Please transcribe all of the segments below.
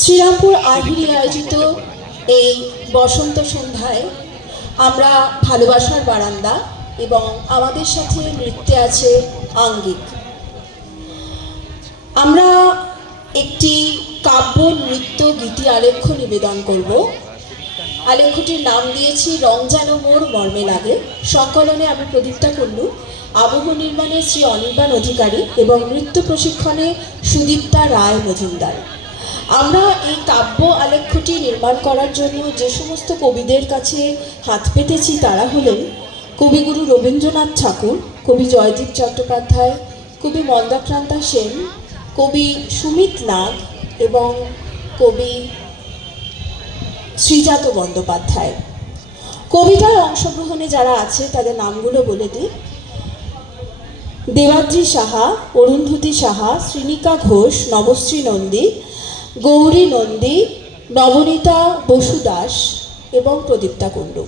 শ্রীরামপুর আহিরি আয়োজিত এই বসন্ত সন্ধ্যায় আমরা ভালোবাসার বারান্দা এবং আমাদের সাথে নৃত্যে আছে আঙ্গিক। আমরা একটি কাব্য, নৃত্য, গীতি, আলেখ্য নিবেদন করব। আলেখ্যটির নাম দিয়েছি, রং যেন মোর মর্মে লাগে। সংকলনে আমি প্রদীপ্তা কুল্লু, আবহ নির্মাণে শ্রী অনির্বাণ অধিকারী এবং নৃত্য প্রশিক্ষণে সুদীপ্তা রায় মজুমদার। আমরা এই কাব্য আলেখ্যটি নির্মাণ করার জন্য যে সমস্ত কবিদের কাছে হাত পেতেছি তারা হলেন কবিগুরু রবীন্দ্রনাথ ঠাকুর, কবি জয়দীপ চট্টোপাধ্যায়, কবি মন্দাক্রান্তা সেন, কবি সুমিত নাগ এবং কবি শ্রীজাত বন্দ্যোপাধ্যায়। কবিতায় অংশগ্রহণে যারা আছে তাদের নামগুলো বলে দিই। দেবাদ্রি সাহা, অরুন্ধতী সাহা, শ্রীনিকা ঘোষ, নবশ্রী নন্দী গৌরী নন্দী, নবনীতা বসু দাস এবং প্রদীপ্তা কুণ্ডু।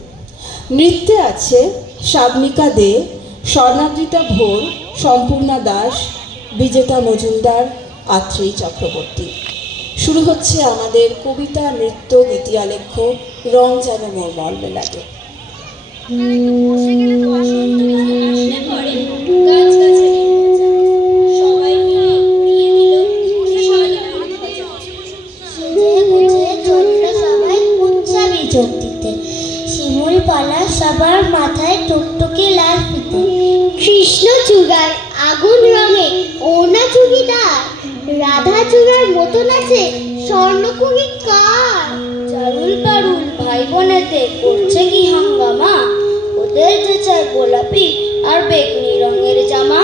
নৃত্যে আছে সাবনিকা দে, স্বর্ণাদ্রিতা ভোর, সম্পূর্ণা দাস, বিজেতা মজুমদার, আত্রেয়ী চক্রবর্তী। শুরু হচ্ছে আমাদের কবিতা, নৃত্য গীতি আলেখ্য রং যেন মোর মর্মে লাগে চোখ চূড়ার আগুন রঙে ওনা চুড়িদার, রাধা চূড়ার মতন আছে স্বর্ণকুড়ি কার? চারুল পারুল ভাই বোনেতে করছে কি হাঙ্গামা? ওদের যে চাই গোলাপি আর বেগনি রঙের জামা।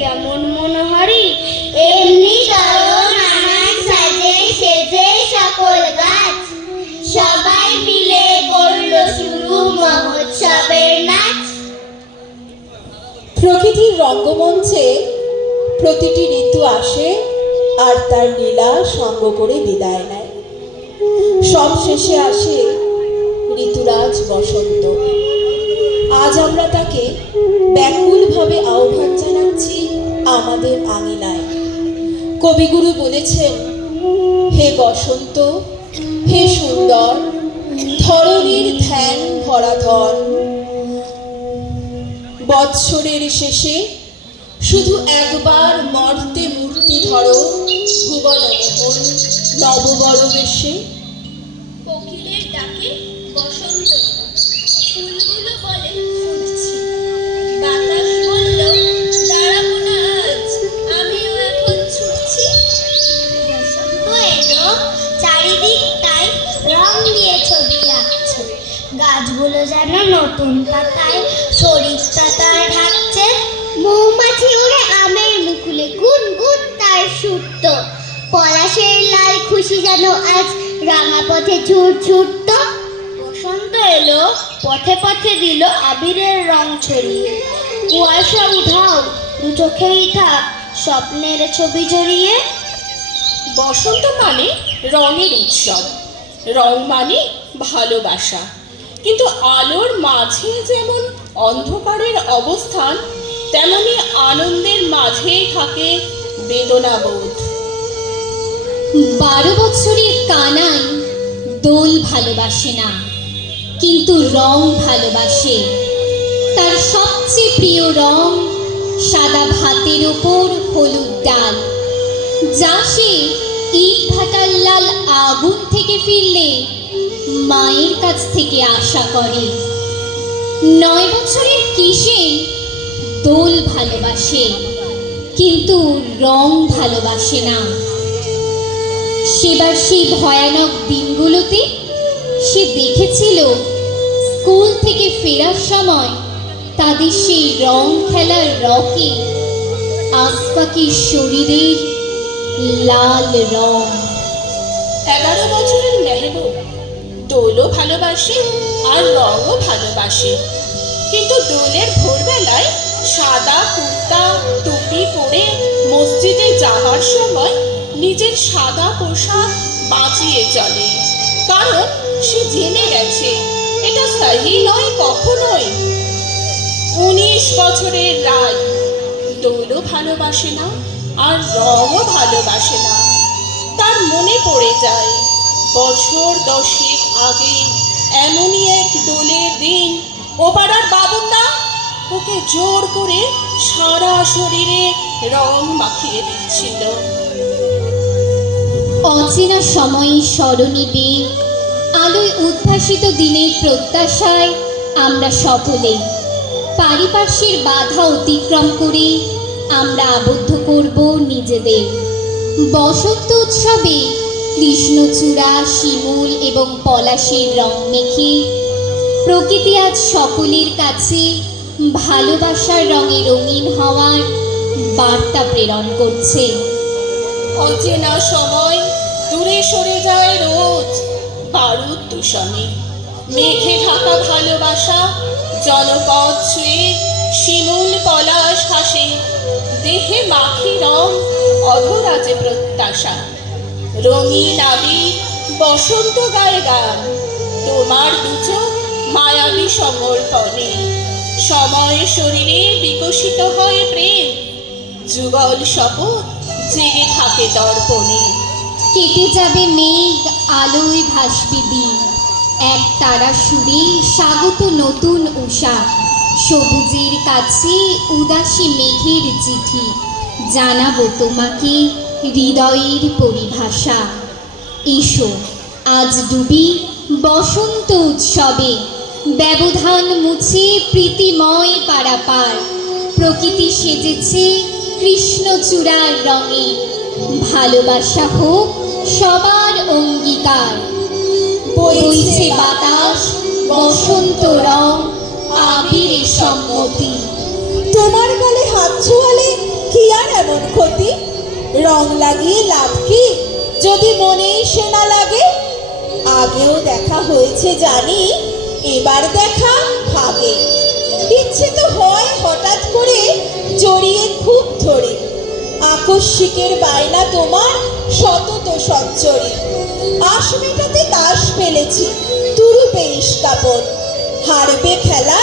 কেমন মনোহারি? এমনি সাজে সেজে সকল গাছ। সবাই মিলে শুরু মহোৎসবের নাচ। প্রকৃতির রঙ্গমঞ্চে প্রতিটি ঋতু আসে আর তার লীলা সঙ্গ করে বিদায় নেয়। সব শেষে আসে ঋতুরাজ বসন্ত। আজ আমরা তাকে আমাদের আঙিনায়। কবিগুরু বলেছেন, হে বসন্ত, হে সুন্দর, ধরণীর ধ্যান ভরা ধন বৎসরের শেষে শুধু একবার মর্তে মূর্তি ধরো, ভুবন নববর গাছগুলো যেন নতুন পাতায়, শরীর পাতায় ঢাকছে। মৌমাছি উড়ে আমের মুকুলে গুন গুন তার সুপ্ত। পলাশের লাল খুশি যেন আজ রাঙা পথে ছুট ছুটত বসন্ত এলো, পথে পথে দিল আবিরের রং ছড়িয়ে। কুয়াশা উঠাও দু চোখেই থাক স্বপ্নের ছবি জড়িয়ে। বসন্ত মানে রঙের উৎসব। রং মানে ভালোবাসা। কিন্তু আলোর মাঝে যেমন অন্ধকারের অবস্থান, তেমনি আনন্দের মাঝেই থাকে বেদনাবোধ। বারো বছরের কানাই দোল ভালোবাসে না, কিন্তু রং ভালোবাসে। তার সবচেয়ে প্রিয় রং সাদা ভাতের ওপর হলুদ ডাল, যা সে ইট ভাটার লাল আগুন থেকে ফিরলে মায়ের কাছ থেকে আশা করে। নয় বছরের কিসে দোল ভালোবাসে, কিন্তু রং ভালোবাসে না। সেবার সেই ভয়ানক দিনগুলোতে সে দেখেছিল, স্কুল থেকে ফেরার সময় তাদের সেই রং খেলার রকে আসপাকির শরীরের লাল রং। এগারো বছরের মেহবুব দোলও ভালোবাসে আর রঙও ভালোবাসে। কিন্তু দোলের ভোরবেলায় সাদা কুর্তা, টুপি পরে মসজিদে যাওয়ার সময় নিজের সাদা পোশাক বাঁচিয়ে চলে। কারণ সে জেনে গেছে, এটা সহি নয়, কখনোই। উনিশ বছরের রায়। দোলও ভালোবাসে না, আর রঙও ভালোবাসে না। তার মনে পড়ে যায় বছর দশেক আগে এমনই এক দোলের দিন ও পাড়ার বাবুন্দা ওকে জোর করে সারা শরীরে রং মাখিয়ে দিচ্ছিল। অচেনা সময়ে স্মরণী বেগ, আলোয় উদ্ভাসিত দিনের প্রত্যাশায় আমরা সকলে পারিপার্শ্বের বাধা অতিক্রম করে আমরা আবদ্ধ করব নিজেদের। বসন্ত উৎসবে কৃষ্ণচূড়া শিমুল এবং পলাশের রং মেখে, প্রকৃতি আজ সকলের কাছে ভালোবাসার রঙে রঙিন হওয়ার বার্তা প্রেরণ করছে। অচেনা সময় দূরে সরে যায় রোজ বারুদ দূষণে। মেঘে ঢাকা ভালোবাসা, জনপদ ছুঁয়ে শিমুল পলাশ হাসে, দেহে মাখি রং অধরাজে প্রত্যাশা। রঙিন আবির বসন্ত গায়ে গান। তোমার দুচো মায়াবী সমর্পণে। সময় শরীরে বিকশিত হয় প্রেম। যুগল শপথ জেগে থাকে দর্পণে কেটে যাবে মেঘ, আলোয় ভাসবে দিন। এক তারা সুরে স্বাগত নতুন উষা। সবুজের কাছে উদাসী মেঘের চিঠি। জানাব তোমাকে হৃদয়ের পরিভাষা। এসো, আজ ডুবি বসন্ত উৎসবে ব্যবধান মুছে প্রীতিময় পারাপার। প্রকৃতি সেজেছে কৃষ্ণচূড়ার রঙে। ভালোবাসা হোক সবার অঙ্গীকার। বইছে বাতাস, বসন্ত রং, আবির সম্মতি। তোমার গালে হাত ছোঁয়ালে কি আর এমন ক্ষতি? রং লাগিয়ে লাভ কি? যদি মনেই সে না লাগে? আগেও দেখা হয়েছে জানি, এবার দেখা ভাগে। ইচ্ছে তো হয় হঠাৎ করে জড়িয়ে খুব ধরে। আকস্মিকের বায়না তোমার সতত সচ্চরে। আশ মেটাতে দাস ফেলেছি তুরুপে ইস্কাপন হারবে খেলা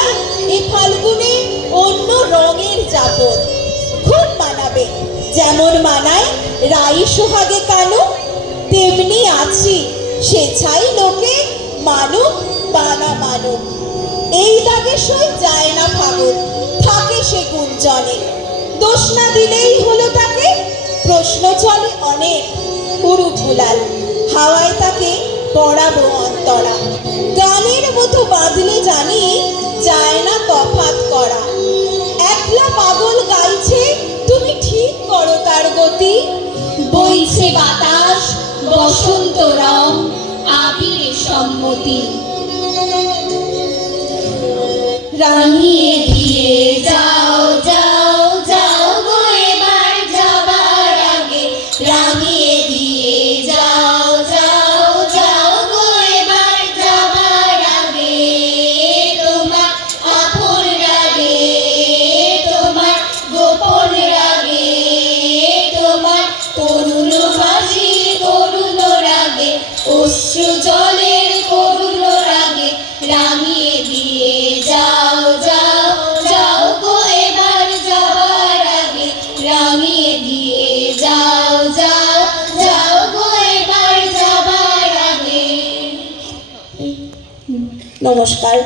এ ফাল্গুনে অন্য রঙের যাপন খুব মানাবে। যেমন মানায়, রাই সোহাগে কানু, তেমনি আছি স্বেচ্ছাই লোকে মানুক বানা মানুক। এই দাগে সই যায় না ফাগুন থাকে সে গুঞ্জনে। দোষ না দিলেই হলো তাকে, প্রশ্ন চলে অনেক পুরু ভুলাল হাওয়ায় তাকে পড়াবো অন্তরা। গানের মতো বাঁধলে জানি, যায় না তফাত করা। একলা পাগল গাইছে গতি বইছে বাতাস বসন্ত রং আবির সম্মতি। রাঙিয়ে নমস্কার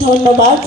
ধন্যবাদ